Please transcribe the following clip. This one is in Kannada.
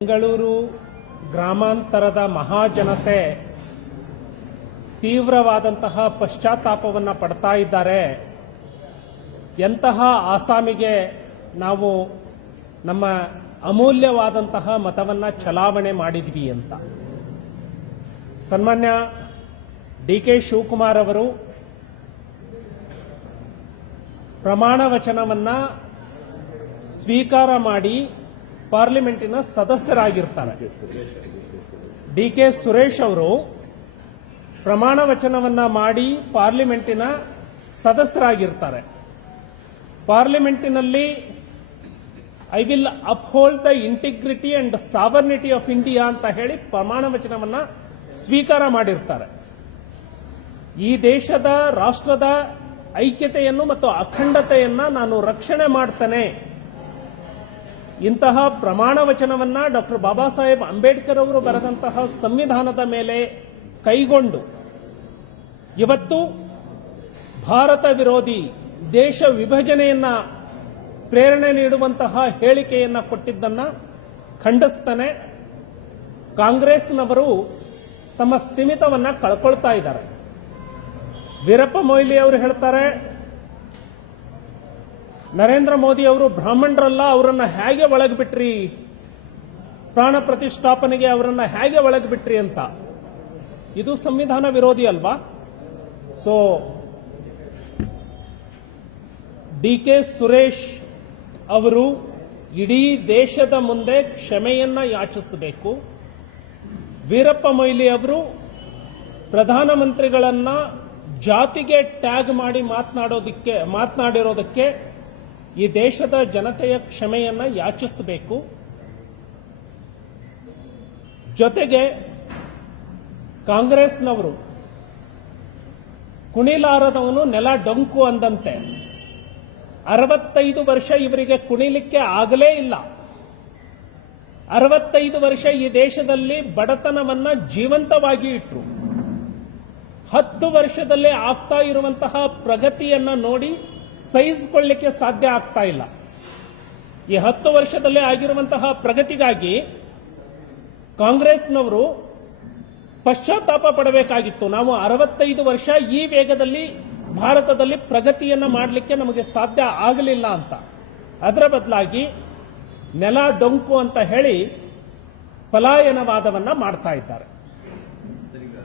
ಬೆಂಗಳೂರು ಗ್ರಾಮಾಂತರದ ಮಹಾಜನತೆ ತೀವ್ರವಾದಂತಹ ಪಶ್ಚಾತ್ತಾಪವನ್ನು ಪಡ್ತಾ ಇದ್ದಾರೆ. ಎಂತಹ ಆಸಾಮಿಗೆ ನಾವು ನಮ್ಮ ಅಮೂಲ್ಯವಾದಂತಹ ಮತವನ್ನು ಚಲಾವಣೆ ಮಾಡಿದ್ವಿ ಅಂತ. ಸನ್ಮಾನ್ಯ ಡಿ.ಕೆ. ಶಿವಕುಮಾರ್ ಅವರು ಪ್ರಮಾಣ ವಚನವನ್ನು ಸ್ವೀಕಾರ ಮಾಡಿ ಪಾರ್ಲಿಮೆಂಟಿನ ಸದಸ್ಯರಾಗಿರ್ತಾರೆ. ಡಿ.ಕೆ. ಸುರೇಶ್ ಅವರು ಪ್ರಮಾಣ ವಚನವನ್ನ ಮಾಡಿ ಪಾರ್ಲಿಮೆಂಟಿನ ಸದಸ್ಯರಾಗಿರ್ತಾರೆ. ಪಾರ್ಲಿಮೆಂಟಿನಲ್ಲಿ I will uphold the integrity and sovereignty of India ಅಂತ ಹೇಳಿ ಪ್ರಮಾಣ ವಚನವನ್ನ ಸ್ವೀಕಾರ ಮಾಡಿರ್ತಾರೆ. ಈ ದೇಶದ ರಾಷ್ಟ್ರದ ಐಕ್ಯತೆಯನ್ನು ಮತ್ತು ಅಖಂಡತೆಯನ್ನ ನಾನು ರಕ್ಷಣೆ ಮಾಡ್ತೇನೆ, ಇಂತಹ ಪ್ರಮಾಣ ವಚನವನ್ನ ಡಾಕ್ಟರ್ ಬಾಬಾ ಸಾಹೇಬ್ ಅಂಬೇಡ್ಕರ್ ಅವರು ಬರೆದಂತಹ ಸಂವಿಧಾನದ ಮೇಲೆ ಕೈಗೊಂಡು ಇವತ್ತು ಭಾರತ ವಿರೋಧಿ ದೇಶ ವಿಭಜನೆಯನ್ನ ಪ್ರೇರಣೆ ನೀಡುವಂತಹ ಹೇಳಿಕೆಯನ್ನ ಕೊಟ್ಟಿದ್ದನ್ನ ಖಂಡಿಸ್ತಾನೆ. ಕಾಂಗ್ರೆಸ್ನವರು ತಮ್ಮ ಸ್ಥಿಮಿತವನ್ನ ಕಳ್ಕೊಳ್ತಾ ಇದ್ದಾರೆ. ವೀರಪ್ಪ ಮೊಯ್ಲಿ ಅವರು ಹೇಳ್ತಾರೆ, ನರೇಂದ್ರ ಮೋದಿ ಅವರು ಬ್ರಾಹ್ಮಣರಲ್ಲ, ಅವರನ್ನ ಹೇಗೆ ಒಳಗ್ಬಿಟ್ರಿ, ಪ್ರಾಣ ಪ್ರತಿಷ್ಠಾಪನೆಗೆ ಅವರನ್ನ ಹೇಗೆ ಒಳಗ್ಬಿಟ್ರಿ ಅಂತ. ಇದು ಸಂವಿಧಾನ ವಿರೋಧಿ ಅಲ್ವಾ? ಸೊ ಡಿ.ಕೆ. ಸುರೇಶ್ ಅವರು ಇಡೀ ದೇಶದ ಮುಂದೆ ಕ್ಷಮೆಯನ್ನ ಯಾಚಿಸಬೇಕು. ವೀರಪ್ಪ ಮೊಯ್ಲಿ ಅವರು ಪ್ರಧಾನಮಂತ್ರಿಗಳನ್ನ ಜಾತಿಗೆ ಟ್ಯಾಗ್ ಮಾಡಿ ಮಾತನಾಡಿರೋದಕ್ಕೆ ಈ ದೇಶದ ಜನತೆಯ ಕ್ಷಮೆಯನ್ನ ಯಾಚಿಸಬೇಕು. ಜೊತೆಗೆ ಕಾಂಗ್ರೆಸ್ನವರು ಕುಣಿಲಾರದವನು ನೆಲ ಡೊಂಕು ಅಂದಂತೆ 65 ವರ್ಷ ಇವರಿಗೆ ಕುಣಿಲಿಕ್ಕೆ ಆಗಲೇ ಇಲ್ಲ. 65 ವರ್ಷ ಈ ದೇಶದಲ್ಲಿ ಬಡತನವನ್ನ ಜೀವಂತವಾಗಿ ಇಟ್ಟರು. 10 ವರ್ಷದಲ್ಲಿ ಆಗ್ತಾ ಇರುವಂತಹ ಪ್ರಗತಿಯನ್ನ ನೋಡಿ ಸಹಿಸಿಕೊಳ್ಳಲಿಕ್ಕೆ ಸಾಧ್ಯ ಆಗ್ತಾ ಇಲ್ಲ. ಈ 10 ವರ್ಷದಲ್ಲೇ ಆಗಿರುವಂತಹ ಪ್ರಗತಿಗಾಗಿ ಕಾಂಗ್ರೆಸ್ನವರು ಪಶ್ಚಾತ್ತಾಪ ಪಡಬೇಕಾಗಿತ್ತು. ನಾವು 65 ವರ್ಷ ಈ ವೇಗದಲ್ಲಿ ಭಾರತದಲ್ಲಿ ಪ್ರಗತಿಯನ್ನ ಮಾಡಲಿಕ್ಕೆ ನಮಗೆ ಸಾಧ್ಯ ಆಗಲಿಲ್ಲ ಅಂತ. ಅದರ ಬದಲಾಗಿ ನೆಲ ಡೊಂಕು ಅಂತ ಹೇಳಿ ಪಲಾಯನವಾದವನ್ನ ಮಾಡ್ತಾ ಇದ್ದಾರೆ.